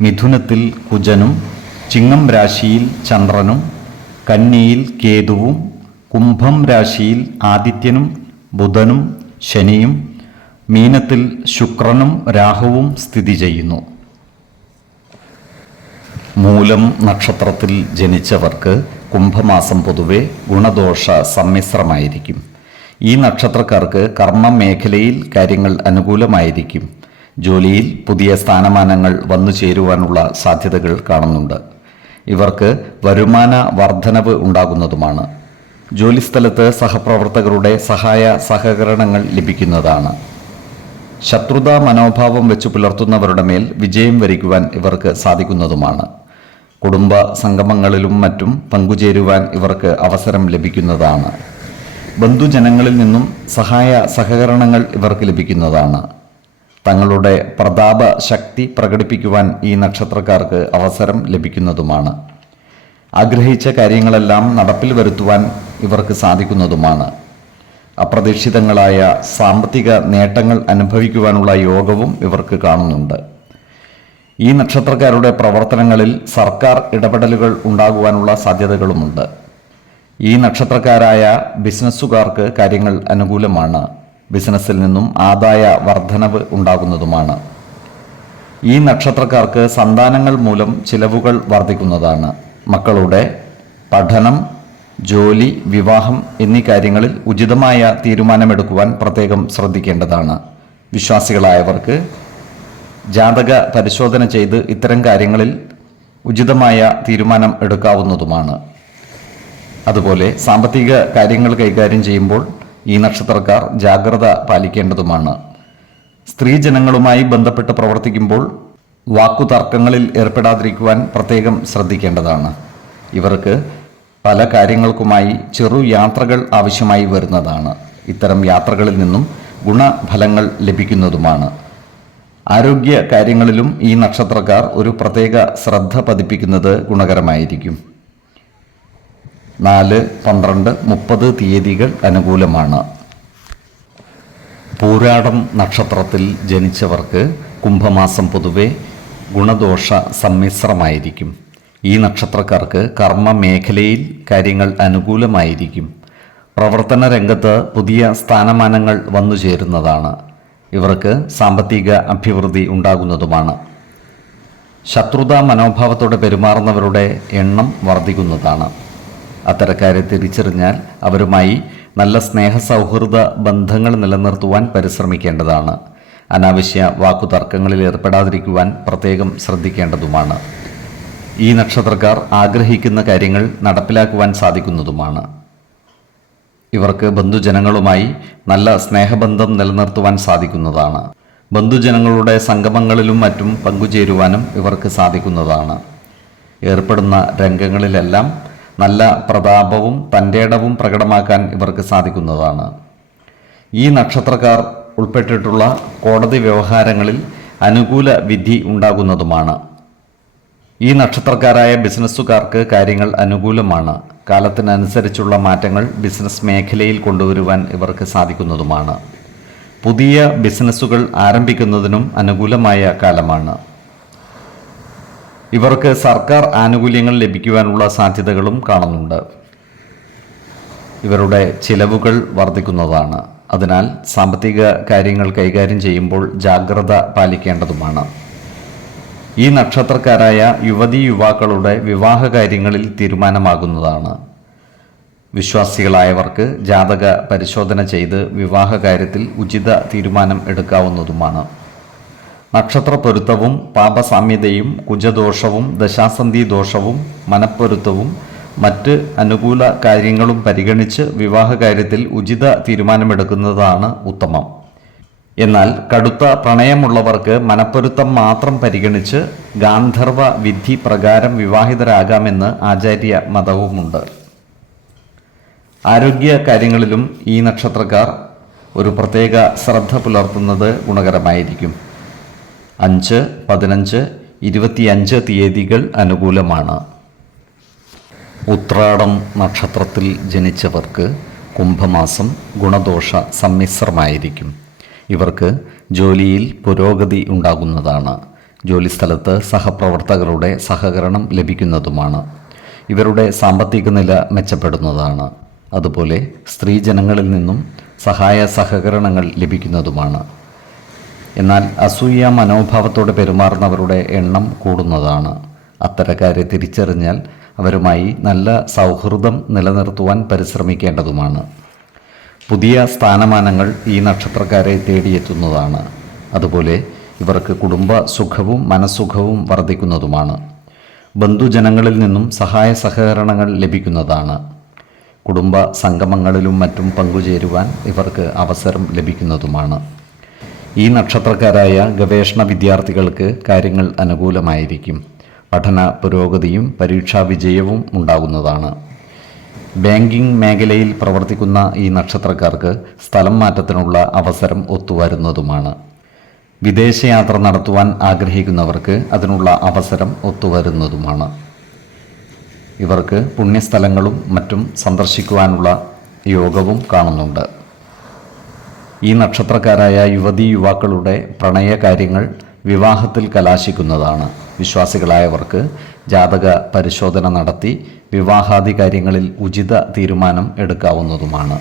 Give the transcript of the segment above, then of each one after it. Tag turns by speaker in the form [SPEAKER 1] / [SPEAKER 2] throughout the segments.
[SPEAKER 1] മിഥുനത്തിൽ കുജനും ചിങ്ങം രാശിയിൽ ചന്ദ്രനും കന്നിയിൽ കേതുവും കുംഭം രാശിയിൽ ആദിത്യനും ബുധനും ശനിയും മീനത്തിൽ ശുക്രനും രാഹുവും സ്ഥിതി ചെയ്യുന്നു. മൂലം നക്ഷത്രത്തിൽ ജനിച്ചവർക്ക് കുംഭമാസം പൊതുവെ ഗുണദോഷ സമ്മിശ്രമായിരിക്കും. ഈ നക്ഷത്രക്കാർക്ക് കർമ്മ മേഖലയിൽ കാര്യങ്ങൾ അനുകൂലമായിരിക്കും. ജോലിയിൽ പുതിയ സ്ഥാനമാനങ്ങൾ വന്നു ചേരുവാനുള്ള സാധ്യതകൾ കാണുന്നുണ്ട്. ഇവർക്ക് വരുമാന വർധനവ് ഉണ്ടാകുന്നതുമാണ്. ജോലിസ്ഥലത്ത് സഹപ്രവർത്തകരുടെ സഹായ സഹകരണങ്ങൾ ലഭിക്കുന്നതാണ്. ശത്രുതാ മനോഭാവം വെച്ച് പുലർത്തുന്നവരുടെ മേൽ വിജയം വരിക്കുവാൻ ഇവർക്ക് സാധിക്കുന്നതുമാണ്. കുടുംബ സംഗമങ്ങളിലും മറ്റും പങ്കുചേരുവാൻ ഇവർക്ക് അവസരം ലഭിക്കുന്നതാണ്. ബന്ധുജനങ്ങളിൽ നിന്നും സഹായ സഹകരണങ്ങൾ ഇവർക്ക് ലഭിക്കുന്നതാണ്. തങ്ങളുടെ പ്രതാപ ശക്തി പ്രകടിപ്പിക്കുവാൻ ഈ നക്ഷത്രക്കാർക്ക് അവസരം ലഭിക്കുന്നതുമാണ്. ആഗ്രഹിച്ച കാര്യങ്ങളെല്ലാം നടപ്പിൽ വരുത്തുവാൻ ഇവർക്ക് സാധിക്കുന്നതുമാണ്. അപ്രതീക്ഷിതങ്ങളായ സാമ്പത്തിക നേട്ടങ്ങൾ അനുഭവിക്കുവാനുള്ള യോഗവും ഇവർക്ക് കാണുന്നുണ്ട്. ഈ നക്ഷത്രക്കാരുടെ പ്രവർത്തനങ്ങളിൽ സർക്കാർ ഇടപെടലുകൾ ഉണ്ടാകുവാനുള്ള സാധ്യതകളുമുണ്ട്. ഈ നക്ഷത്രക്കാരായ ബിസിനസ്സുകാർക്ക് കാര്യങ്ങൾ അനുകൂലമാണ്. ബിസിനസ്സിൽ നിന്നും ആദായ വർധനവ് ഉണ്ടാകുന്നതുമാണ്. ഈ നക്ഷത്രക്കാർക്ക് സന്താനങ്ങൾ മൂലം ചിലവുകൾ വർദ്ധിക്കുന്നതാണ് മക്കളുടെ പഠനം ജോലി വിവാഹം എന്നീ കാര്യങ്ങളിൽ ഉചിതമായ തീരുമാനമെടുക്കുവാൻ പ്രത്യേകം ശ്രദ്ധിക്കേണ്ടതാണ്. വിശ്വാസികളായവർക്ക് ജാതക പരിശോധന ചെയ്ത് ഇത്തരം കാര്യങ്ങളിൽ ഉചിതമായ തീരുമാനം എടുക്കാവുന്നതുമാണ്. അതുപോലെ സാമ്പത്തിക കാര്യങ്ങൾ കൈകാര്യം ചെയ്യുമ്പോൾ ഈ നക്ഷത്രക്കാർ ജാഗ്രത പാലിക്കേണ്ടതുമാണ്. സ്ത്രീജനങ്ങളുമായി ബന്ധപ്പെട്ട് പ്രവർത്തിക്കുമ്പോൾ വാക്കുതർക്കങ്ങളിൽ ഏർപ്പെടാതിരിക്കുവാൻ പ്രത്യേകം ശ്രദ്ധിക്കേണ്ടതാണ്. ഇവർക്ക് പല കാര്യങ്ങൾക്കുമായി ചെറു യാത്രകൾ ആവശ്യമായി വരുന്നതാണ്. ഇത്തരം യാത്രകളിൽ നിന്നും ഗുണഫലങ്ങൾ ലഭിക്കുന്നതുമാണ്. ആരോഗ്യ കാര്യങ്ങളിലും ഈ നക്ഷത്രക്കാർ ഒരു പ്രത്യേക ശ്രദ്ധ പതിപ്പിക്കുന്നത് ഗുണകരമായിരിക്കും. നാല് പന്ത്രണ്ട് മുപ്പത് തീയതികൾ അനുകൂലമാണ്. പൂരാടം നക്ഷത്രത്തിൽ ജനിച്ചവർക്ക് കുംഭമാസം പൊതുവെ ഗുണദോഷ സമ്മിശ്രമായിരിക്കും. ഈ നക്ഷത്രക്കാർക്ക് കർമ്മ മേഖലയിൽ കാര്യങ്ങൾ അനുകൂലമായിരിക്കും. പ്രവർത്തന രംഗത്ത് പുതിയ സ്ഥാനമാനങ്ങൾ വന്നു ചേരുന്നതാണ്. ഇവർക്ക് സാമ്പത്തിക അഭിവൃദ്ധി ഉണ്ടാകുന്നതുമാണ്. ശത്രുതാ മനോഭാവത്തോടെ പെരുമാറുന്നവരുടെ എണ്ണം വർദ്ധിക്കുന്നതാണ്. അത്തരക്കാരെ തിരിച്ചറിഞ്ഞാൽ അവരുമായി നല്ല സ്നേഹ സൗഹൃദ ബന്ധങ്ങൾ നിലനിർത്തുവാൻ പരിശ്രമിക്കേണ്ടതാണ്. അനാവശ്യ വാക്കുതർക്കങ്ങളിൽ ഏർപ്പെടാതിരിക്കുവാൻ പ്രത്യേകം ശ്രദ്ധിക്കേണ്ടതുമാണ്. ഈ നക്ഷത്രക്കാർ ആഗ്രഹിക്കുന്ന കാര്യങ്ങൾ നടപ്പിലാക്കുവാൻ സാധിക്കുന്നതുമാണ്. ഇവർക്ക് ബന്ധുജനങ്ങളുമായി നല്ല സ്നേഹബന്ധം നിലനിർത്തുവാൻ സാധിക്കുന്നതാണ്. ബന്ധുജനങ്ങളുടെ സംഗമങ്ങളിലും മറ്റും പങ്കുചേരുവാനും ഇവർക്ക് സാധിക്കുന്നതാണ്. ഏർപ്പെടുന്ന രംഗങ്ങളിലെല്ലാം നല്ല പ്രതാപവും തന്റെടവും പ്രകടമാക്കാൻ ഇവർക്ക് സാധിക്കുന്നതാണ്. ഈ നക്ഷത്രക്കാർ ഉൾപ്പെട്ടിട്ടുള്ള കോടതി വ്യവഹാരങ്ങളിൽ അനുകൂല വിധി ഉണ്ടാകുന്നതുമാണ്. ഈ നക്ഷത്രക്കാരായ ബിസിനസ്സുകാർക്ക് കാര്യങ്ങൾ അനുകൂലമാണ്. കാലത്തിനനുസരിച്ചുള്ള മാറ്റങ്ങൾ ബിസിനസ് മേഖലയിൽ കൊണ്ടുവരുവാൻ ഇവർക്ക് സാധിക്കുന്നതുമാണ്. പുതിയ ബിസിനസ്സുകൾ ആരംഭിക്കുന്നതിനും അനുകൂലമായ കാലമാണ്. ഇവർക്ക് സർക്കാർ ആനുകൂല്യങ്ങൾ ലഭിക്കുവാനുള്ള സാധ്യതകളും കാണുന്നുണ്ട്. ഇവരുടെ ചിലവുകൾ വർദ്ധിക്കുന്നതാണ്. അതിനാൽ സാമ്പത്തിക കാര്യങ്ങൾ കൈകാര്യം ചെയ്യുമ്പോൾ ജാഗ്രത പാലിക്കേണ്ടതുമാണ്. ഈ നക്ഷത്രക്കാരായ യുവതി യുവാക്കളുടെ വിവാഹ കാര്യങ്ങളിൽ തീരുമാനമാകുന്നതാണ്. വിശ്വാസികളായവർക്ക് ജാതക പരിശോധന ചെയ്ത് വിവാഹ കാര്യത്തിൽ ഉചിത തീരുമാനം എടുക്കാവുന്നതുമാണ്. നക്ഷത്ര പൊരുത്തവും പാപസാമ്യതയും കുജദോഷവും ദശാസന്ധി ദോഷവും മനപ്പൊരുത്തവും മറ്റ് അനുകൂല കാര്യങ്ങളും പരിഗണിച്ച് വിവാഹകാര്യത്തിൽ ഉചിത തീരുമാനമെടുക്കുന്നതാണ് ഉത്തമം. എന്നാൽ കടുത്ത പ്രണയമുള്ളവർക്ക് മനപ്പൊരുത്തം മാത്രം പരിഗണിച്ച് ഗാന്ധർവ വിധി പ്രകാരം വിവാഹിതരാകാമെന്ന് ആചാര്യ മതവുമുണ്ട് ആരോഗ്യ കാര്യങ്ങളിലും ഈ നക്ഷത്രക്കാർ ഒരു പ്രത്യേക ശ്രദ്ധ പുലർത്തുന്നത് ഗുണകരമായിരിക്കും. അഞ്ച് പതിനഞ്ച് ഇരുപത്തിയഞ്ച് തീയതികൾ അനുകൂലമാണ്. ഉത്രാടം നക്ഷത്രത്തിൽ ജനിച്ചവർക്ക് കുംഭമാസം ഗുണദോഷ സമ്മിശ്രമായിരിക്കും. ഇവർക്ക് ജോലിയിൽ പുരോഗതി ഉണ്ടാകുന്നതാണ്. ജോലിസ്ഥലത്ത് സഹപ്രവർത്തകരുടെ സഹകരണം ലഭിക്കുന്നതുമാണ്. ഇവരുടെ സാമ്പത്തിക നില മെച്ചപ്പെടുന്നതാണ്. അതുപോലെ സ്ത്രീജനങ്ങളിൽ നിന്നും സഹായ സഹകരണങ്ങൾ ലഭിക്കുന്നതുമാണ്. എന്നാൽ അസൂയ മനോഭാവത്തോടെ പെരുമാറുന്നവരുടെ എണ്ണം കൂടുന്നതാണ്. അത്തരക്കാരെ തിരിച്ചറിഞ്ഞാൽ അവരുമായി നല്ല സൗഹൃദം നിലനിർത്തുവാൻ പരിശ്രമിക്കേണ്ടതുമാണ്. പുതിയ സ്ഥാനമാനങ്ങൾ ഈ നക്ഷത്രക്കാരെ തേടിയെത്തുന്നതാണ്. അതുപോലെ ഇവർക്ക് കുടുംബ സുഖവും മനസ്സുഖവും വർദ്ധിക്കുന്നതുമാണ്. ബന്ധുജനങ്ങളിൽ നിന്നും സഹായ സഹകരണങ്ങൾ ലഭിക്കുന്നതാണ്. കുടുംബ സംഗമങ്ങളിലും മറ്റും പങ്കുചേരുവാൻ ഇവർക്ക് അവസരം ലഭിക്കുന്നതുമാണ്. ഈ നക്ഷത്രക്കാരായ ഗവേഷണ വിദ്യാർത്ഥികൾക്ക് കാര്യങ്ങൾ അനുകൂലമായിരിക്കും. പഠന പുരോഗതിയും പരീക്ഷാ വിജയവും ഉണ്ടാകുന്നതാണ്. ബാങ്കിംഗ് മേഖലയിൽ പ്രവർത്തിക്കുന്ന ഈ നക്ഷത്രക്കാർക്ക് സ്ഥലം മാറ്റത്തിനുള്ള അവസരം ഒത്തുവരുന്നതുമാണ്. വിദേശയാത്ര നടത്തുവാൻ ആഗ്രഹിക്കുന്നവർക്ക് അതിനുള്ള അവസരം ഒത്തുവരുന്നതുമാണ്. ഇവർക്ക് പുണ്യസ്ഥലങ്ങളും മറ്റും സന്ദർശിക്കുവാനുള്ള യോഗവും കാണുന്നുണ്ട്. ഈ നക്ഷത്രക്കാരായ യുവതി യുവാക്കളുടെ പ്രണയ കാര്യങ്ങൾ വിവാഹത്തിൽ കലാശിക്കുന്നതാണ്. വിശ്വാസികളായവർക്ക് ജാതക പരിശോധന നടത്തി വിവാഹാദി കാര്യങ്ങളിൽ ഉചിത തീരുമാനം എടുക്കാവുന്നതുമാണ്.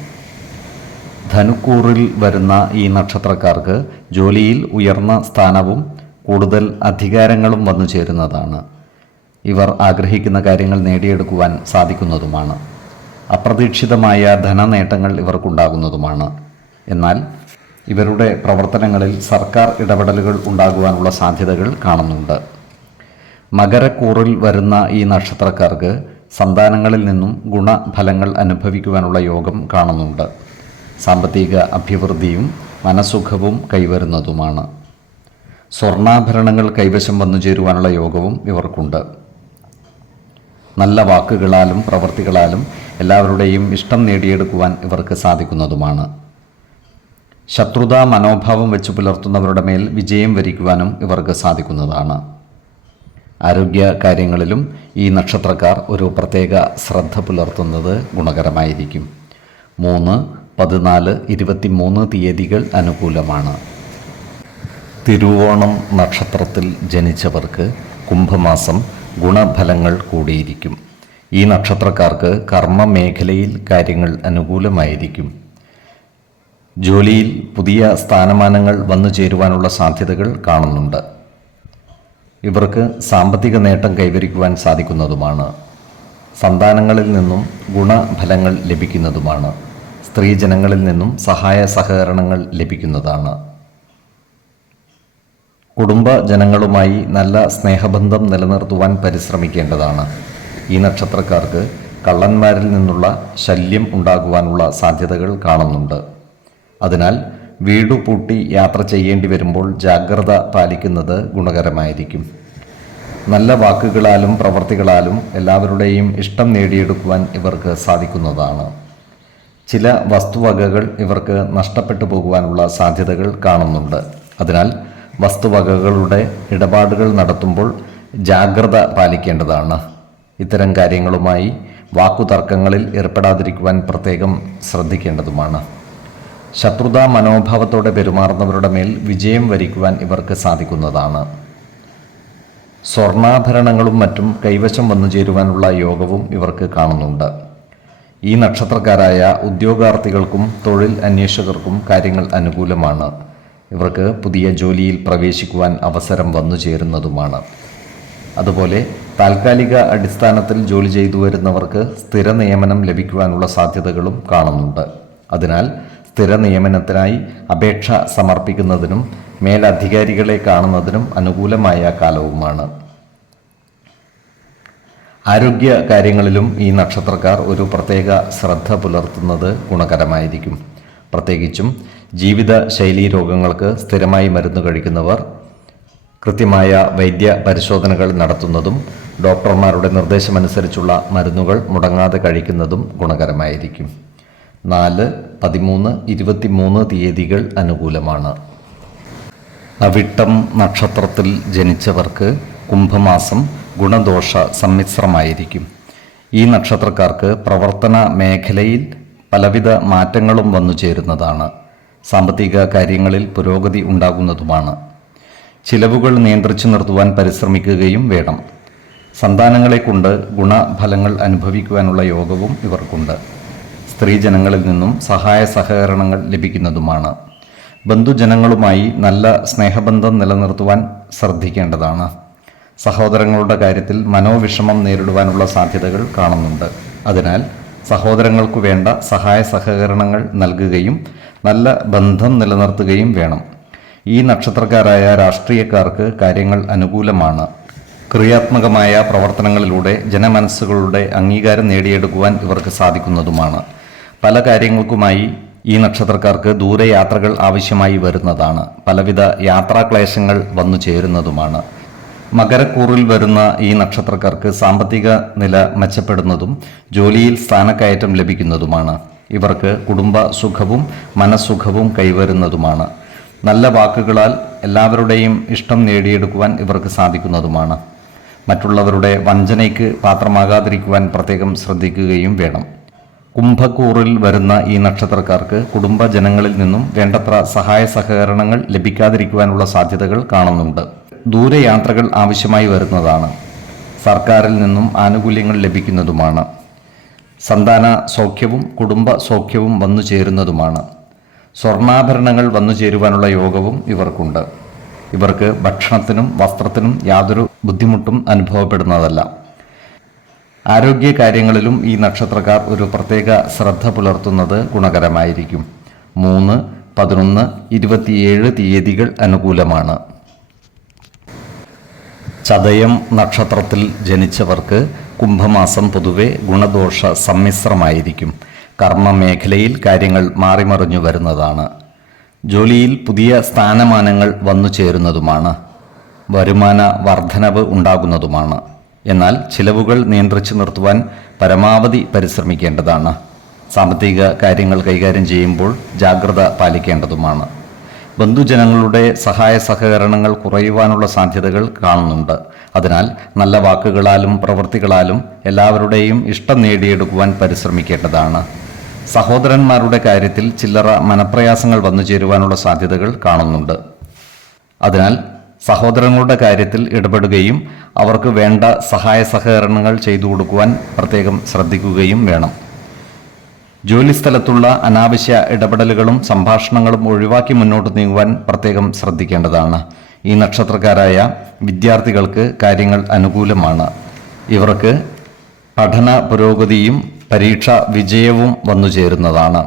[SPEAKER 1] ധനുക്കൂറിൽ വരുന്ന ഈ നക്ഷത്രക്കാർക്ക് ജോലിയിൽ ഉയർന്ന സ്ഥാനവും കൂടുതൽ അധികാരങ്ങളും വന്നു ചേരുന്നതാണ്. ഇവർ ആഗ്രഹിക്കുന്ന കാര്യങ്ങൾ നേടിയെടുക്കുവാൻ സാധിക്കുന്നതുമാണ്. അപ്രതീക്ഷിതമായ ധനനേട്ടങ്ങൾ ഇവർക്കുണ്ടാകുന്നതുമാണ്. എന്നാൽ ഇവരുടെ പ്രവർത്തനങ്ങളിൽ സർക്കാർ ഇടപെടലുകൾ ഉണ്ടാകുവാനുള്ള സാധ്യതകൾ കാണുന്നുണ്ട്. മകരക്കൂറിൽ വരുന്ന ഈ നക്ഷത്രക്കാർക്ക് സന്താനങ്ങളിൽ നിന്നും ഗുണഫലങ്ങൾ അനുഭവിക്കുവാനുള്ള യോഗം കാണുന്നുണ്ട്. സാമ്പത്തിക അഭിവൃദ്ധിയും മനസുഖവും കൈവരുന്നതുമാണ്. സ്വർണാഭരണങ്ങൾ കൈവശം വന്നു ചേരുവാനുള്ള യോഗവും ഇവർക്കുണ്ട്. നല്ല വാക്കുകളാലും പ്രവൃത്തികളാലും എല്ലാവരുടെയും ഇഷ്ടം നേടിയെടുക്കുവാൻ ഇവർക്ക് സാധിക്കുന്നതുമാണ്. ശത്രുതാ മനോഭാവം വെച്ച് പുലർത്തുന്നവരുടെ മേൽ വിജയം വരിക്കുവാനും ഇവർക്ക് സാധിക്കുന്നതാണ്. ആരോഗ്യ കാര്യങ്ങളിലും ഈ നക്ഷത്രക്കാർ ഒരു പ്രത്യേക ശ്രദ്ധ പുലർത്തുന്നത് ഗുണകരമായിരിക്കും. മൂന്ന് പതിനാല് ഇരുപത്തിമൂന്ന് തീയതികൾ അനുകൂലമാണ്. തിരുവോണം നക്ഷത്രത്തിൽ ജനിച്ചവർക്ക് കുംഭമാസം ഗുണഫലങ്ങൾ കൂടിയിരിക്കും. ഈ നക്ഷത്രക്കാർക്ക് കർമ്മ മേഖലയിൽ കാര്യങ്ങൾ അനുകൂലമായിരിക്കും. ജോലിയിൽ പുതിയ സ്ഥാനമാനങ്ങൾ വന്നു ചേരുവാനുള്ള സാധ്യതകൾ കാണുന്നുണ്ട്. ഇവർക്ക് സാമ്പത്തിക നേട്ടം കൈവരിക്കുവാൻ സാധിക്കുന്നതുമാണ്. സന്താനങ്ങളിൽ നിന്നും ഗുണഫലങ്ങൾ ലഭിക്കുന്നതുമാണ്. സ്ത്രീജനങ്ങളിൽ നിന്നും സഹായ സഹകരണങ്ങൾ ലഭിക്കുന്നതാണ്. കുടുംബ ജനങ്ങളുമായി നല്ല സ്നേഹബന്ധം നിലനിർത്തുവാൻ പരിശ്രമിക്കേണ്ടതാണ്. ഈ നക്ഷത്രക്കാർക്ക് കള്ളന്മാരിൽ നിന്നുള്ള ശല്യം ഉണ്ടാകുവാനുള്ള സാധ്യതകൾ കാണുന്നുണ്ട്. അതിനാൽ വീടു പൂട്ടി യാത്ര ചെയ്യേണ്ടി വരുമ്പോൾ ജാഗ്രത പാലിക്കുന്നത് ഗുണകരമായിരിക്കും. നല്ല വാക്കുകളാലും പ്രവർത്തികളാലും എല്ലാവരുടെയും ഇഷ്ടം നേടിയെടുക്കുവാൻ ഇവർക്ക് സാധിക്കുന്നതാണ്. ചില വസ്തുവകകൾ ഇവർക്ക് നഷ്ടപ്പെട്ടു പോകുവാനുള്ള സാധ്യതകൾ കാണുന്നുണ്ട്. അതിനാൽ വസ്തുവകകളുടെ ഇടപാടുകൾ നടത്തുമ്പോൾ ജാഗ്രത പാലിക്കേണ്ടതാണ്. ഇത്തരം കാര്യങ്ങളുമായി വാക്കുതർക്കങ്ങളിൽ ഏർപ്പെടാതിരിക്കുവാൻ പ്രത്യേകം ശ്രദ്ധിക്കേണ്ടതുമാണ്. ശത്രുതാ മനോഭാവത്തോടെ പെരുമാറുന്നവരുടെ മേൽ വിജയം വരിക്കുവാൻ ഇവർക്ക് സാധിക്കുന്നതാണ്. സ്വർണാഭരണങ്ങളും മറ്റും കൈവശം വന്നു ചേരുവാനുള്ള യോഗവും ഇവർക്ക് കാണുന്നുണ്ട്. ഈ നക്ഷത്രക്കാരായ ഉദ്യോഗാർത്ഥികൾക്കും തൊഴിൽ അന്വേഷകർക്കും കാര്യങ്ങൾ അനുകൂലമാണ്. ഇവർക്ക് പുതിയ ജോലിയിൽ പ്രവേശിക്കുവാൻ അവസരം വന്നു ചേരുന്നതുമാണ്. അതുപോലെ താൽക്കാലിക അടിസ്ഥാനത്തിൽ ജോലി ചെയ്തു വരുന്നവർക്ക് സ്ഥിര നിയമനം ലഭിക്കുവാനുള്ള സാധ്യതകളും കാണുന്നുണ്ട്. അതിനാൽ സ്ഥിര നിയമനത്തിനായി അപേക്ഷ സമർപ്പിക്കുന്നതിനും മേലധികാരികളെ കാണുന്നതിനും അനുകൂലമായ കാലവുമാണ്. ആരോഗ്യ കാര്യങ്ങളിലും ഈ നക്ഷത്രക്കാർ ഒരു പ്രത്യേക ശ്രദ്ധ പുലർത്തുന്നത് ഗുണകരമായിരിക്കും. പ്രത്യേകിച്ചും ജീവിത ശൈലീ രോഗങ്ങൾക്ക് സ്ഥിരമായി മരുന്ന് കഴിക്കുന്നവർ കൃത്യമായ വൈദ്യ പരിശോധനകൾ നടത്തുന്നതും ഡോക്ടർമാരുടെ നിർദ്ദേശമനുസരിച്ചുള്ള മരുന്നുകൾ മുടങ്ങാതെ കഴിക്കുന്നതും ഗുണകരമായിരിക്കും. നാല് പതിമൂന്ന് ഇരുപത്തിമൂന്ന് തീയതികൾ അനുകൂലമാണ്. അവിട്ടം നക്ഷത്രത്തിൽ ജനിച്ചവർക്ക് കുംഭമാസം ഗുണദോഷ സമ്മിശ്രമായിരിക്കും. ഈ നക്ഷത്രക്കാർക്ക് പ്രവർത്തന മേഖലയിൽ പലവിധ മാറ്റങ്ങളും വന്നു ചേരുന്നതാണ്. സാമ്പത്തിക കാര്യങ്ങളിൽ പുരോഗതി ഉണ്ടാകുന്നതുമാണ്. ചിലവുകൾ നിയന്ത്രിച്ചു നിർത്തുവാൻ പരിശ്രമിക്കുകയും വേണം. സന്താനങ്ങളെക്കൊണ്ട് ഗുണഫലങ്ങൾ അനുഭവിക്കുവാനുള്ള യോഗവും ഇവർക്കുണ്ട്. സ്ത്രീജനങ്ങളിൽ നിന്നും സഹായ സഹകരണങ്ങൾ ലഭിക്കുന്നതുമാണ്. ബന്ധുജനങ്ങളുമായി നല്ല സ്നേഹബന്ധം നിലനിർത്തുവാൻ ശ്രദ്ധിക്കേണ്ടതാണ്. സഹോദരങ്ങളുടെ കാര്യത്തിൽ മനോവിഷമം നേരിടുവാനുള്ള സാധ്യതകൾ കാണുന്നുണ്ട്. അതിനാൽ സഹോദരങ്ങൾക്ക് വേണ്ട സഹായ സഹകരണങ്ങൾ നൽകുകയും നല്ല ബന്ധം നിലനിർത്തുകയും വേണം. ഈ നക്ഷത്രക്കാരായ രാഷ്ട്രീയക്കാർക്ക് കാര്യങ്ങൾ അനുകൂലമാണ്. ക്രിയാത്മകമായ പ്രവർത്തനങ്ങളിലൂടെ ജനമനസ്സുകളുടെ അംഗീകാരം നേടിയെടുക്കുവാൻ ഇവർക്ക് സാധിക്കുന്നതുമാണ്. പല കാര്യങ്ങൾക്കുമായി ഈ നക്ഷത്രക്കാർക്ക് ദൂരയാത്രകൾ ആവശ്യമായി വരുന്നതാണ്. പലവിധ യാത്രാക്ലേശങ്ങൾ വന്നു ചേരുന്നതുമാണ്. മകരക്കൂറിൽ വരുന്ന ഈ നക്ഷത്രക്കാർക്ക് സാമ്പത്തിക നില മെച്ചപ്പെടുന്നതും ജോലിയിൽ സ്ഥാനക്കയറ്റം ലഭിക്കുന്നതുമാണ്. ഇവർക്ക് കുടുംബ സുഖവും മനസ്സുഖവും കൈവരുന്നതുമാണ്. നല്ല വാക്കുകളാൽ എല്ലാവരുടെയും ഇഷ്ടം നേടിയെടുക്കുവാൻ ഇവർക്ക് സാധിക്കുന്നതുമാണ്. മറ്റുള്ളവരുടെ വഞ്ചനയ്ക്ക് പാത്രമാകാതിരിക്കുവാൻ പ്രത്യേകം ശ്രദ്ധിക്കുകയും വേണം. കുംഭക്കൂറിൽ വരുന്ന ഈ നക്ഷത്രക്കാർക്ക് കുടുംബജനങ്ങളിൽ നിന്നും വേണ്ടത്ര സഹായ സഹകരണങ്ങൾ ലഭിക്കാതിരിക്കുവാനുള്ള സാധ്യതകൾ കാണുന്നുണ്ട്. ദൂരയാത്രകൾ ആവശ്യമായി വരുന്നതാണ്. സർക്കാരിൽ നിന്നും ആനുകൂല്യങ്ങൾ ലഭിക്കുന്നതുമാണ്. സന്താന സൗഖ്യവും കുടുംബ സൗഖ്യവും വന്നു ചേരുന്നതുമാണ്. സ്വർണാഭരണങ്ങൾ വന്നു ചേരുവാനുള്ള യോഗവും ഇവർക്കുണ്ട്. ഇവർക്ക് ഭക്ഷണത്തിനും വസ്ത്രത്തിനും യാതൊരു ബുദ്ധിമുട്ടും അനുഭവപ്പെടുന്നതല്ല. ആരോഗ്യ കാര്യങ്ങളിലും ഈ നക്ഷത്രക്കാർ ഒരു പ്രത്യേക ശ്രദ്ധ പുലർത്തുന്നത് ഗുണകരമായിരിക്കും. മൂന്ന് പതിനൊന്ന് ഇരുപത്തിയേഴ് തീയതികൾ അനുകൂലമാണ്. ചതയം നക്ഷത്രത്തിൽ ജനിച്ചവർക്ക് കുംഭമാസം പൊതുവെ ഗുണദോഷ സമ്മിശ്രമായിരിക്കും. കർമ്മമേഖലയിൽ കാര്യങ്ങൾ മാറിമറിഞ്ഞു വരുന്നതാണ്. ജോലിയിൽ പുതിയ സ്ഥാനമാനങ്ങൾ വന്നു ചേരുന്നതുമാണ് വരുമാന വർധനവ് ഉണ്ടാകുന്നതുമാണ്. എന്നാൽ ചിലവുകൾ നിയന്ത്രിച്ചു നിർത്തുവാൻ പരമാവധി പരിശ്രമിക്കേണ്ടതാണ്. സാമ്പത്തിക കാര്യങ്ങൾ കൈകാര്യം ചെയ്യുമ്പോൾ ജാഗ്രത പാലിക്കേണ്ടതുമാണ്. ബന്ധുജനങ്ങളുടെ സഹായ സഹകരണങ്ങൾ കുറയുവാനുള്ള സാധ്യതകൾ കാണുന്നുണ്ട്. അതിനാൽ നല്ല വാക്കുകളാലും പ്രവൃത്തികളാലും എല്ലാവരുടെയും ഇഷ്ടം നേടിയെടുക്കുവാൻ പരിശ്രമിക്കേണ്ടതാണ്. സഹോദരന്മാരുടെ കാര്യത്തിൽ ചില്ലറ മനപ്രയാസങ്ങൾ വന്നു ചേരുവാനുള്ള സാധ്യതകൾ കാണുന്നുണ്ട്. അതിനാൽ സഹോദരങ്ങളുടെ കാര്യത്തിൽ ഇടപെടുകയും അവർക്ക് വേണ്ട സഹായ സഹകരണങ്ങൾ ചെയ്തു കൊടുക്കുവാൻ പ്രത്യേകം ശ്രദ്ധിക്കുകയും വേണം. ജോലിസ്ഥലത്തുള്ള അനാവശ്യ ഇടപെടലുകളും സംഭാഷണങ്ങളും ഒഴിവാക്കി മുന്നോട്ട് നീങ്ങുവാൻ പ്രത്യേകം ശ്രദ്ധിക്കേണ്ടതാണ്. ഈ നക്ഷത്രക്കാരായ വിദ്യാർത്ഥികൾക്ക് കാര്യങ്ങൾ അനുകൂലമാണ്. ഇവർക്ക് പഠന പുരോഗതിയും പരീക്ഷ വിജയവും വന്നു ചേരുന്നതാണ്.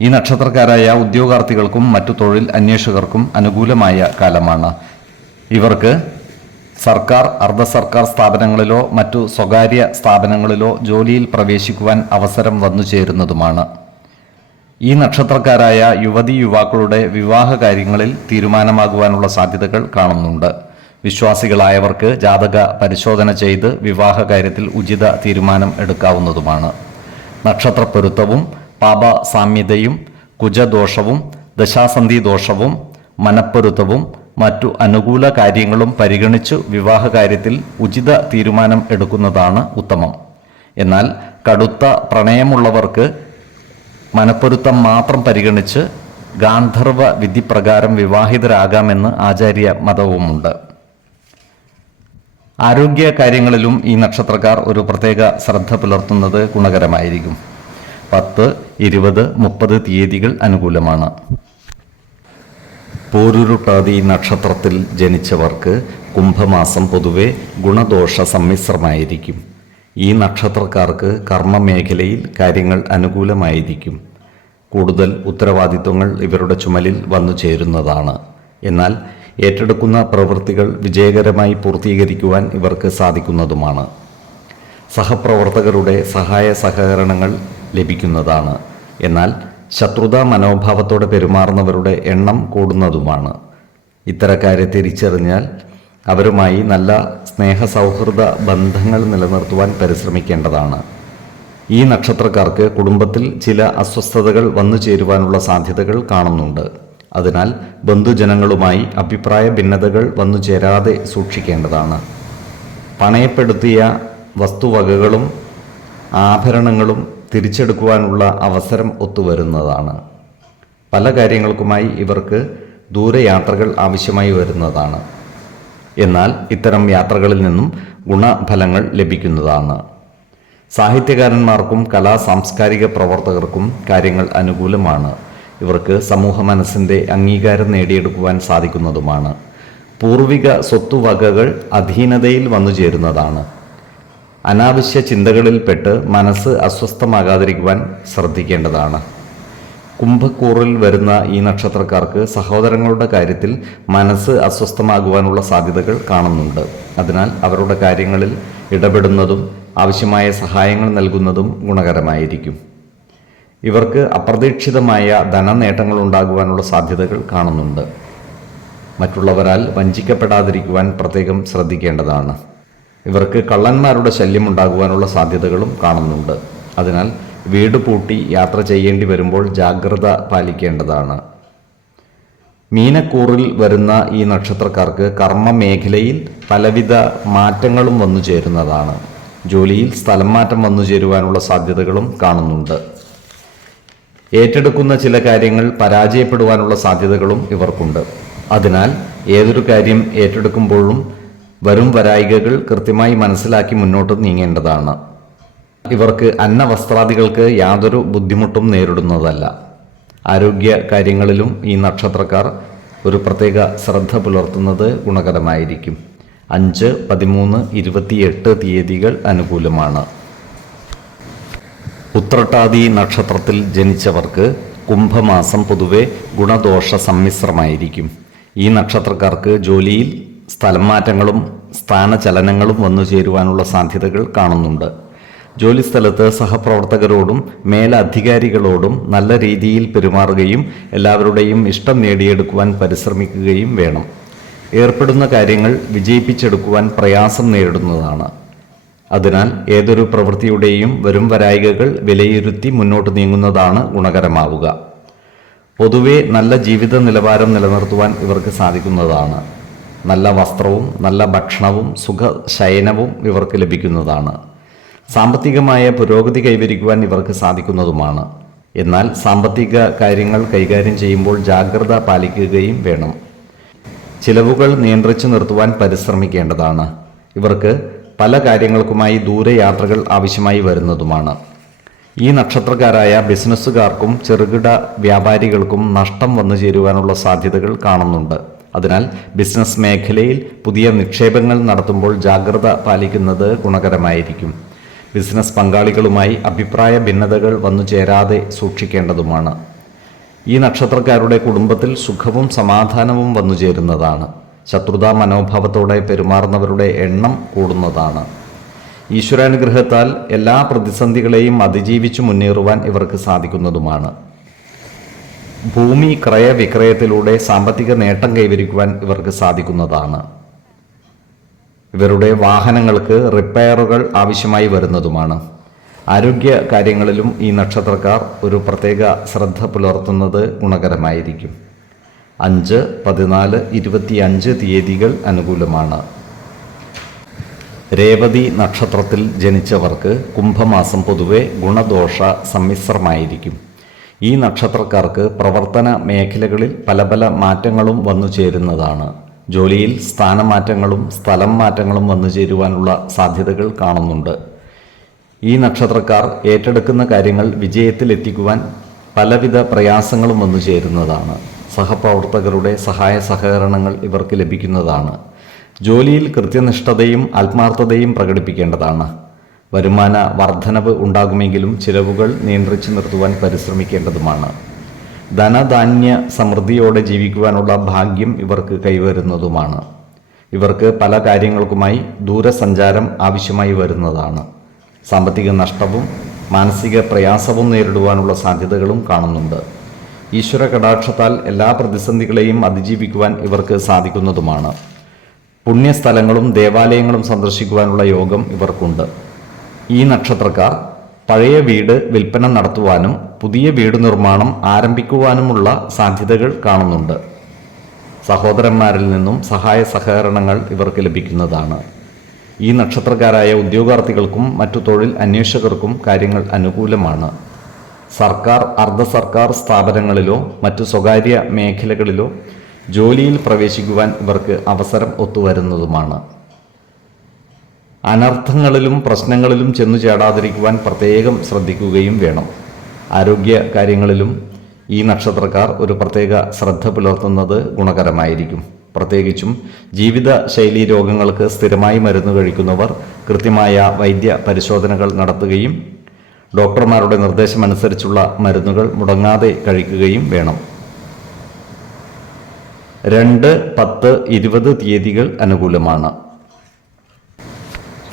[SPEAKER 1] ഈ നക്ഷത്രക്കാരായ ഉദ്യോഗാർത്ഥികൾക്കും മറ്റു തൊഴിൽ അന്വേഷകർക്കും അനുകൂലമായ കാലമാണ്. ഇവർക്ക് സർക്കാർ അർദ്ധ സർക്കാർ സ്ഥാപനങ്ങളിലോ മറ്റു സ്വകാര്യ സ്ഥാപനങ്ങളിലോ ജോലിയിൽ പ്രവേശിക്കുവാൻ അവസരം വന്നു ചേരുന്നതുമാണ്. ഈ നക്ഷത്രക്കാരായ യുവതി യുവാക്കളുടെ വിവാഹ കാര്യങ്ങളിൽ തീരുമാനമാകുവാനുള്ള സാധ്യതകൾ കാണുന്നുണ്ട്. വിശ്വാസികളായവർക്ക് ജാതക പരിശോധന ചെയ്ത് വിവാഹ കാര്യത്തിൽ ഉചിത തീരുമാനം എടുക്കാവുന്നതുമാണ്. നക്ഷത്രപ്പൊരുത്തവും പാപ സാമ്യതയും കുജദോഷവും ദശാസന്ധി ദോഷവും മനപ്പൊരുത്തവും മറ്റു അനുകൂല കാര്യങ്ങളും പരിഗണിച്ചു വിവാഹ കാര്യത്തിൽ ഉചിത തീരുമാനം എടുക്കുന്നതാണ് ഉത്തമം. എന്നാൽ കടുത്ത പ്രണയമുള്ളവർക്ക് മനപ്പൊരുത്തം മാത്രം പരിഗണിച്ച് ഗാന്ധർവ വിധിപ്രകാരം വിവാഹിതരാകാമെന്ന് ആചാര്യ മതവുമുണ്ട്. ആരോഗ്യ കാര്യങ്ങളിലും ഈ നക്ഷത്രക്കാർ ഒരു പ്രത്യേക ശ്രദ്ധ പുലർത്തുന്നത് ഗുണകരമായിരിക്കും. പത്ത് ഇരുപത് മുപ്പത് തീയതികൾ അനുകൂലമാണ്. പോരുരുട്ടാതി നക്ഷത്രത്തിൽ ജനിച്ചവർക്ക് കുംഭമാസം പൊതുവെ ഗുണദോഷ സമ്മിശ്രമായിരിക്കും. ഈ നക്ഷത്രക്കാർക്ക് കർമ്മ മേഖലയിൽ കാര്യങ്ങൾ അനുകൂലമായിരിക്കും. കൂടുതൽ ഉത്തരവാദിത്വങ്ങൾ ഇവരുടെ ചുമലിൽ വന്നു ചേരുന്നതാണ്. എന്നാൽ ഏറ്റെടുക്കുന്ന പ്രവൃത്തികൾ വിജയകരമായി പൂർത്തീകരിക്കുവാൻ ഇവർക്ക് സാധിക്കുന്നതുമാണ്. സഹപ്രവർത്തകരുടെ സഹായ സഹകരണങ്ങൾ ലഭിക്കുന്നതാണ്. എന്നാൽ ശത്രുതാ മനോഭാവത്തോടെ പെരുമാറുന്നവരുടെ എണ്ണം കൂടുന്നതുമാണ്. ഇത്തരക്കാരെ തിരിച്ചറിഞ്ഞാൽ അവരുമായി നല്ല സ്നേഹ സൗഹൃദ ബന്ധങ്ങൾ നിലനിർത്തുവാൻ പരിശ്രമിക്കേണ്ടതാണ്. ഈ നക്ഷത്രക്കാർക്ക് കുടുംബത്തിൽ ചില അസ്വസ്ഥതകൾ വന്നു ചേരുവാനുള്ള സാധ്യതകൾ കാണുന്നുണ്ട്. അതിനാൽ ബന്ധുജനങ്ങളുമായി അഭിപ്രായ ഭിന്നതകൾ വന്നു ചേരാതെ സൂക്ഷിക്കേണ്ടതാണ്. പണയപ്പെടുത്തിയ വസ്തുവകകളും ആഭരണങ്ങളും തിരിച്ചെടുക്കുവാനുള്ള അവസരം ഒത്തുവരുന്നതാണ്. പല കാര്യങ്ങൾക്കുമായി ഇവർക്ക് ദൂരയാത്രകൾ ആവശ്യമായി വരുന്നതാണ്. എന്നാൽ ഇത്തരം യാത്രകളിൽ നിന്നും ഗുണഫലങ്ങൾ ലഭിക്കുന്നതാണ്. സാഹിത്യകാരന്മാർക്കും കലാ സാംസ്കാരിക പ്രവർത്തകർക്കും കാര്യങ്ങൾ അനുകൂലമാണ്. ഇവർക്ക് സമൂഹ മനസ്സിന്റെ അംഗീകാരം നേടിയെടുക്കുവാൻ സാധിക്കുന്നതുമാണ്. പൂർവിക സ്വത്തുവകകൾ അധീനതയിൽ വന്നു ചേരുന്നതാണ് അനാവശ്യ ചിന്തകളിൽപ്പെട്ട് മനസ്സ് അസ്വസ്ഥമാകാതിരിക്കുവാൻ ശ്രദ്ധിക്കേണ്ടതാണ്. കുംഭക്കൂറിൽ വരുന്ന ഈ നക്ഷത്രക്കാർക്ക് സഹോദരങ്ങളുടെ കാര്യത്തിൽ മനസ്സ് അസ്വസ്ഥമാകുവാനുള്ള സാധ്യതകൾ കാണുന്നുണ്ട്. അതിനാൽ അവരുടെ കാര്യങ്ങളിൽ ഇടപെടുന്നതും ആവശ്യമായ സഹായങ്ങൾ നൽകുന്നതും ഗുണകരമായിരിക്കും. ഇവർക്ക് അപ്രതീക്ഷിതമായ ധനനേട്ടങ്ങൾ ഉണ്ടാകുവാനുള്ള സാധ്യതകൾ കാണുന്നുണ്ട്. മറ്റുള്ളവരാൽ വഞ്ചിക്കപ്പെടാതിരിക്കുവാൻ പ്രത്യേകം ശ്രദ്ധിക്കേണ്ടതാണ്. ഇവർക്ക് കള്ളന്മാരുടെ ശല്യം ഉണ്ടാകുവാനുള്ള സാധ്യതകളും കാണുന്നുണ്ട്. അതിനാൽ വീട് പൂട്ടി യാത്ര ചെയ്യേണ്ടി വരുമ്പോൾ ജാഗ്രത പാലിക്കേണ്ടതാണ്. മീനക്കൂറിൽ വരുന്ന ഈ നക്ഷത്രക്കാർക്ക് കർമ്മ മേഖലയിൽ പലവിധ മാറ്റങ്ങളും വന്നു ചേരുന്നതാണ്. ജോലിയിൽ സ്ഥലം മാറ്റം വന്നു ചേരുവാനുള്ള സാധ്യതകളും കാണുന്നുണ്ട്. ഏറ്റെടുക്കുന്ന ചില കാര്യങ്ങൾ പരാജയപ്പെടുവാനുള്ള സാധ്യതകളും ഇവർക്കുണ്ട്. അതിനാൽ ഏതൊരു കാര്യം ഏറ്റെടുക്കുമ്പോഴും വരും വരായികകൾ കൃത്യമായി മനസ്സിലാക്കി മുന്നോട്ട് നീങ്ങേണ്ടതാണ്. ഇവർക്ക് അന്നവസ്ത്രാദികൾക്ക് യാതൊരു ബുദ്ധിമുട്ടും നേരിടുന്നതല്ല. ആരോഗ്യ കാര്യങ്ങളിലും ഈ നക്ഷത്രക്കാർ ഒരു പ്രത്യേക ശ്രദ്ധ പുലർത്തുന്നത് ഗുണകരമായിരിക്കും. അഞ്ച് പതിമൂന്ന് ഇരുപത്തിയെട്ട് തീയതികൾ അനുകൂലമാണ്. ഉത്രട്ടാതി നക്ഷത്രത്തിൽ ജനിച്ചവർക്ക് കുംഭമാസം പൊതുവെ ഗുണദോഷ സമ്മിശ്രമായിരിക്കും ഈ നക്ഷത്രക്കാർക്ക് ജോലിയിൽ സ്ഥലം മാറ്റങ്ങളും സ്ഥാനചലനങ്ങളും വന്നു ചേരുവാനുള്ള സാധ്യതകൾ കാണുന്നുണ്ട്. ജോലിസ്ഥലത്ത് സഹപ്രവർത്തകരോടും മേലധികാരികളോടും നല്ല രീതിയിൽ പെരുമാറുകയും എല്ലാവരുടെയും ഇഷ്ടം നേടിയെടുക്കുവാൻ പരിശ്രമിക്കുകയും വേണം. ഏർപ്പെടുന്ന കാര്യങ്ങൾ വിജയിപ്പിച്ചെടുക്കുവാൻ പ്രയാസം നേരിടുന്നതാണ്. അതിനാൽ ഏതൊരു പ്രവൃത്തിയുടെയും വരും വരായികകൾ വിലയിരുത്തി മുന്നോട്ട് നീങ്ങുന്നതാണ് ഗുണകരമാവുക. പൊതുവെ നല്ല ജീവിത നിലവാരം നിലനിർത്തുവാൻ ഇവർക്ക് സാധിക്കുന്നതാണ്. നല്ല വസ്ത്രവും നല്ല ഭക്ഷണവും സുഖശയനവും ഇവർക്ക് ലഭിക്കുന്നതാണ്. സാമ്പത്തികമായ പുരോഗതി കൈവരിക്കുവാൻ ഇവർക്ക് സാധിക്കുന്നതുമാണ്. എന്നാൽ സാമ്പത്തിക കാര്യങ്ങൾ കൈകാര്യം ചെയ്യുമ്പോൾ ജാഗ്രത പാലിക്കുകയും വേണം. ചിലവുകൾ നിയന്ത്രിച്ചു നിർത്തുവാൻ പരിശ്രമിക്കേണ്ടതാണ്. ഇവർക്ക് പല കാര്യങ്ങൾക്കുമായി ദൂരയാത്രകൾ ആവശ്യമായി വരുന്നതുമാണ്. ഈ നക്ഷത്രക്കാരായ ബിസിനസ്സുകാർക്കും ചെറുകിട വ്യാപാരികൾക്കും നഷ്ടം വന്നു ചേരുവാനുള്ള സാധ്യതകൾ കാണുന്നുണ്ട്. അതിനാൽ ബിസിനസ് മേഖലയിൽ പുതിയ നിക്ഷേപങ്ങൾ നടത്തുമ്പോൾ ജാഗ്രത പാലിക്കുന്നത് ഗുണകരമായിരിക്കും. ബിസിനസ് പങ്കാളികളുമായി അഭിപ്രായ ഭിന്നതകൾ വന്നു ചേരാതെ സൂക്ഷിക്കേണ്ടതുമാണ്. ഈ നക്ഷത്രക്കാരുടെ കുടുംബത്തിൽ സുഖവും സമാധാനവും വന്നു ചേരുന്നതാണ്. ശത്രുതാ മനോഭാവത്തോടെ പെരുമാറുന്നവരുടെ എണ്ണം കൂടുന്നതാണ്. ഈശ്വരാനുഗ്രഹത്താൽ എല്ലാ പ്രതിസന്ധികളെയും അതിജീവിച്ചു മുന്നേറുവാൻ ഇവർക്ക് സാധിക്കുന്നതുമാണ്. ഭൂമി ക്രയവിക്രയത്തിലൂടെ സാമ്പത്തിക നേട്ടം കൈവരിക്കുവാൻ ഇവർക്ക് സാധിക്കുന്നതാണ്. ഇവരുടെ വാഹനങ്ങൾക്ക് റിപ്പയറുകൾ ആവശ്യമായി വരുന്നതുമാണ്. ആരോഗ്യ കാര്യങ്ങളിലും ഈ നക്ഷത്രക്കാർ ഒരു പ്രത്യേക ശ്രദ്ധ പുലർത്തുന്നത് ഗുണകരമായിരിക്കും. അഞ്ച് പതിനാല് ഇരുപത്തിയഞ്ച് തീയതികൾ അനുകൂലമാണ്. രേവതി നക്ഷത്രത്തിൽ ജനിച്ചവർക്ക് കുംഭമാസം പൊതുവെ ഗുണദോഷ സമ്മിശ്രമായിരിക്കും. ഈ നക്ഷത്രക്കാർക്ക് പ്രവർത്തന മേഖലകളിൽ പല പല മാറ്റങ്ങളും വന്നു ചേരുന്നതാണ്. ജോലിയിൽ സ്ഥാനമാറ്റങ്ങളും സ്ഥലം മാറ്റങ്ങളും വന്നു ചേരുവാനുള്ള സാധ്യതകൾ കാണുന്നുണ്ട്. ഈ നക്ഷത്രക്കാർ ഏറ്റെടുക്കുന്ന കാര്യങ്ങൾ വിജയത്തിലെത്തിക്കുവാൻ പലവിധ പ്രയാസങ്ങളും വന്നു ചേരുന്നതാണ്. സഹപ്രവർത്തകരുടെ സഹായ സഹകരണങ്ങൾ ഇവർക്ക് ലഭിക്കുന്നതാണ്. ജോലിയിൽ കൃത്യനിഷ്ഠതയും ആത്മാർത്ഥതയും പ്രകടിപ്പിക്കേണ്ടതാണ്. വരുമാന വർധനവ് ഉണ്ടാകുമെങ്കിലും ചിലവുകൾ നിയന്ത്രിച്ചു നിർത്തുവാൻ പരിശ്രമിക്കേണ്ടതുമാണ്. ധനധാന്യ സമൃദ്ധിയോടെ ജീവിക്കുവാനുള്ള ഭാഗ്യം ഇവർക്ക് കൈവരുന്നതുമാണ്. ഇവർക്ക് പല കാര്യങ്ങൾക്കുമായി ദൂരസഞ്ചാരം ആവശ്യമായി വരുന്നതാണ്. സാമ്പത്തിക നഷ്ടവും മാനസിക പ്രയാസവും നേരിടുവാനുള്ള സാധ്യതകളും കാണുന്നുണ്ട്. ഈശ്വര കടാക്ഷത്താൽ എല്ലാ പ്രതിസന്ധികളെയും അതിജീവിക്കുവാൻ ഇവർക്ക് സാധിക്കുന്നതുമാണ്. പുണ്യസ്ഥലങ്ങളും ദേവാലയങ്ങളും സന്ദർശിക്കുവാനുള്ള യോഗം ഇവർക്കുണ്ട്. ഈ നക്ഷത്രക്കാർ പഴയ വീട് വിൽപ്പന നടത്തുവാനും പുതിയ വീട് നിർമ്മാണം ആരംഭിക്കുവാനുമുള്ള സാധ്യതകൾ കാണുന്നുണ്ട്. സഹോദരന്മാരിൽ നിന്നും സഹായ സഹകരണങ്ങൾ ഇവർക്ക് ലഭിക്കുന്നതാണ്. ഈ നക്ഷത്രക്കാരായ ഉദ്യോഗാർത്ഥികൾക്കും മറ്റു തൊഴിൽ അന്വേഷകർക്കും കാര്യങ്ങൾ അനുകൂലമാണ്. സർക്കാർ അർദ്ധ സർക്കാർ സ്ഥാപനങ്ങളിലോ മറ്റു സ്വകാര്യ മേഖലകളിലോ ജോലിയിൽ പ്രവേശിക്കുവാൻ ഇവർക്ക് അവസരം ഒത്തുവരുന്നതുമാണ്. അനർത്ഥങ്ങളിലും പ്രശ്നങ്ങളിലും ചെന്നു ചേടാതിരിക്കുവാൻ പ്രത്യേകം ശ്രദ്ധിക്കുകയും വേണം. ആരോഗ്യ കാര്യങ്ങളിലും ഈ നക്ഷത്രക്കാർ ഒരു പ്രത്യേക ശ്രദ്ധ പുലർത്തുന്നത് ഗുണകരമായിരിക്കും. പ്രത്യേകിച്ചും ജീവിത ജീവിതശൈലി രോഗങ്ങൾക്ക് സ്ഥിരമായി മരുന്ന് കഴിക്കുന്നവർ കൃത്യമായ വൈദ്യ പരിശോധനകൾ നടത്തുകയും ഡോക്ടർമാരുടെ നിർദ്ദേശമനുസരിച്ചുള്ള മരുന്നുകൾ മുടങ്ങാതെ കഴിക്കുകയും വേണം. രണ്ട് പത്ത് ഇരുപത് തീയതികൾ അനുകൂലമാണ്.